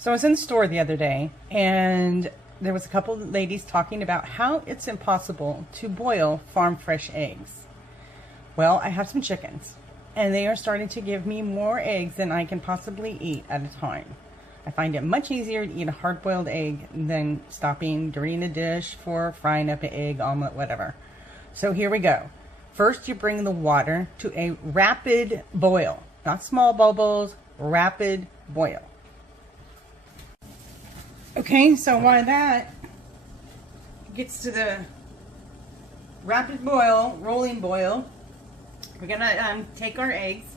So I was in the store the other day and there was a couple of ladies talking about how it's impossible to boil farm fresh eggs. Well, I have some chickens and they are starting to give me more eggs than I can possibly eat at a time. I find it much easier to eat a hard-boiled egg than stopping during a dish for frying up an egg, omelet, whatever. So here we go. First, you bring the water to a rapid boil. Not small bubbles, rapid boil. Okay, so while that gets to the rapid boil, rolling boil, we're gonna take our eggs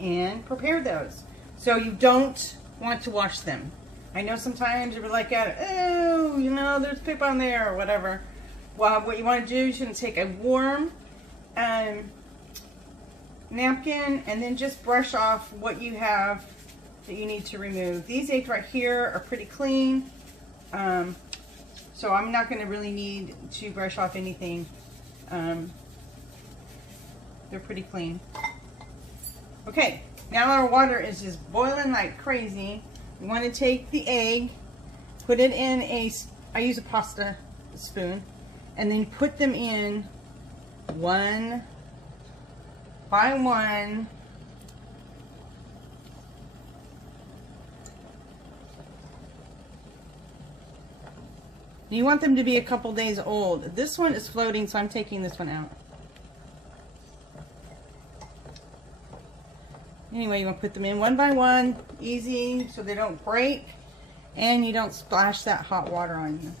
and prepare those. So you don't want to wash them. I know sometimes you're like, oh, you know, there's poop on there or whatever. Well, what you want to do is you're gonna take a warm napkin and then just brush off what you have that you need to remove. These eggs right here are pretty clean, so I'm not going to really need to brush off anything. They're pretty clean. Okay, now our water is just boiling like crazy. You want to take the egg, put it in I use a pasta spoon, and then put them in one by one. You want them to be a couple days old. This one is floating, so I'm taking this one out. Anyway, you want to put them in one by one, easy, so they don't break, and you don't splash that hot water on you.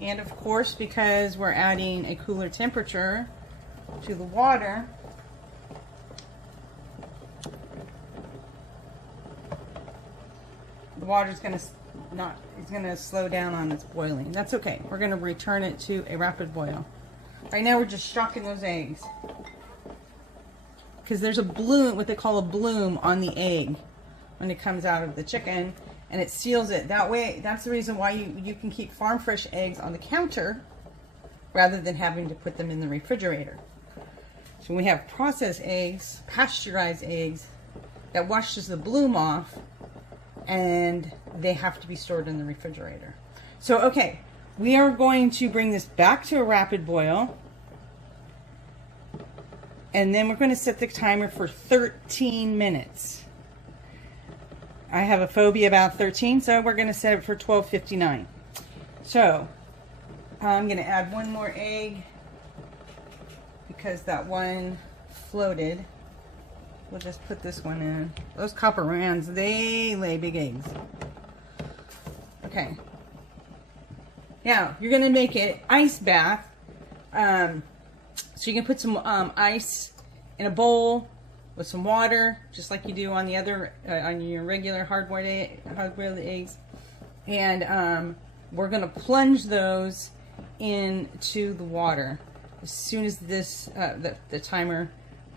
And of course, because we're adding a cooler temperature to the water, the water's going to slow down on its boiling. That's okay. We're going to return it to a rapid boil. Right now we're just shocking those eggs, because there's a bloom, what they call a bloom, on the egg when it comes out of the chicken, and it seals it. That way, that's the reason why you can keep farm fresh eggs on the counter rather than having to put them in the refrigerator. So when we have processed eggs, pasteurized eggs, that washes the bloom off, and they have to be stored in the refrigerator. So, okay, we are going to bring this back to a rapid boil, and then we're going to set the timer for 13 minutes. I have a phobia about 13, so we're going to set it for 12:59. So, I'm going to add one more egg because that one floated. We'll just put this one in. Those copper rans, they lay big eggs. Okay. Now, you're going to make an ice bath. So you can put some ice in a bowl with some water, just like you do on the other, on your regular hard-boiled eggs. And we're going to plunge those into the water as soon as this the timer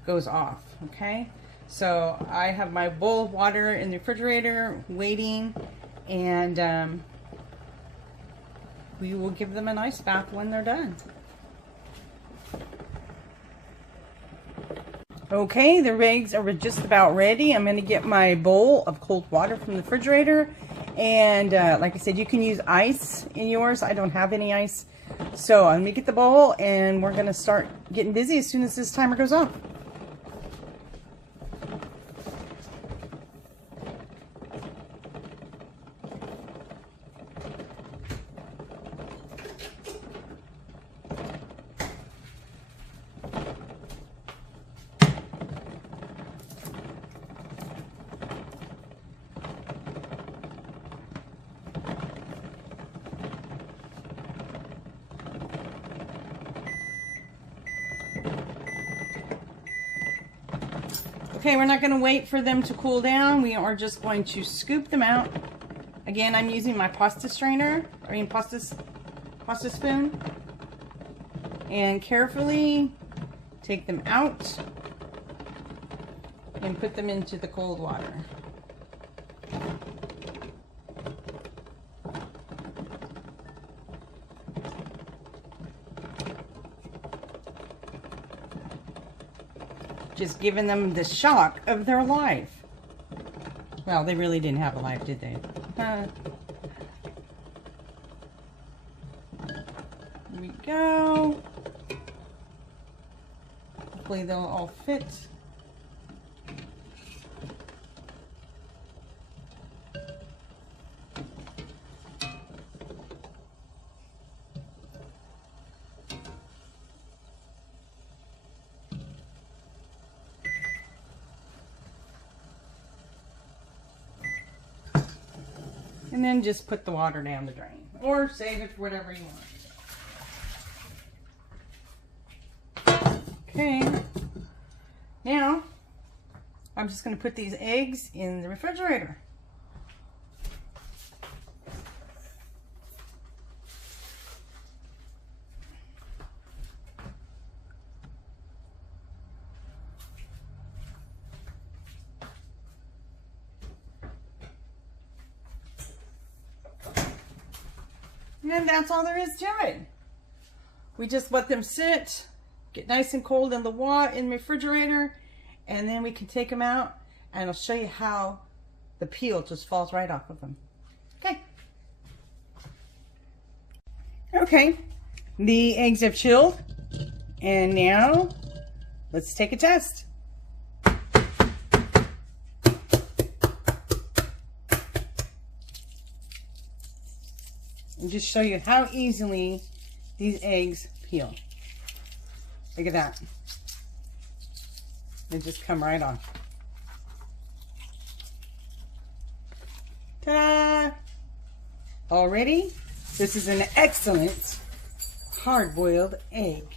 goes off. Okay, so I have my bowl of water in the refrigerator waiting, and we will give them an ice bath when they're done. Okay, the eggs are just about ready. I'm going to get my bowl of cold water from the refrigerator, and like I said, you can use ice in yours. I don't have any ice, so I'm going to get the bowl, and we're going to start getting busy as soon as this timer goes off. Okay, we're not going to wait for them to cool down. We are just going to scoop them out. Again, I'm using my pasta strainer, pasta spoon, and carefully take them out and put them into the cold water. just giving them the shock of their life. Well, they really didn't have a life, did they? Here we go. Hopefully they'll all fit. And then just put the water down the drain. Or save it for whatever you want. Okay. Now, I'm just going to put these eggs in the refrigerator. And that's all there is to it. We just let them sit, get nice and cold in the refrigerator, and then we can take them out, and I'll show you how the peel just falls right off of them. Okay. Okay, the eggs have chilled, and now let's take a test. And just show you how easily these eggs peel. Look at that. They just come right off. Ta-da! Already, this is an excellent hard-boiled egg.